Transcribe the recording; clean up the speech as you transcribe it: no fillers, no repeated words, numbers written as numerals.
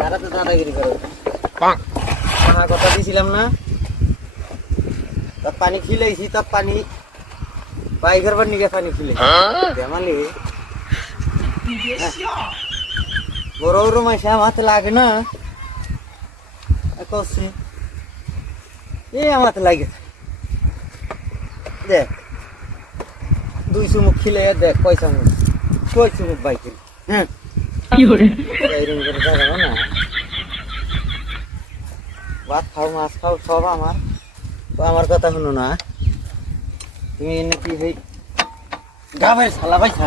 তারা তো দাদাগিরি করে কথা দিয়েছিলাম না তব পানি খিলেছি তব পানি পাইকার বার নিকে পানি খিলে দেমালি বড় বড় মাসে আমার লাগে না করছি আমার লাগে দেখ 200 মুখ খিলে দেখ পয়সা মুখ 600 মুখ বাইক হ্যাঁ কি করে এইরকম করে যাবে না ভাত খাও মাছ খাও সব আমার তো আমার কথা শুনো না তুমি নাকি গাবের শালা পাইছা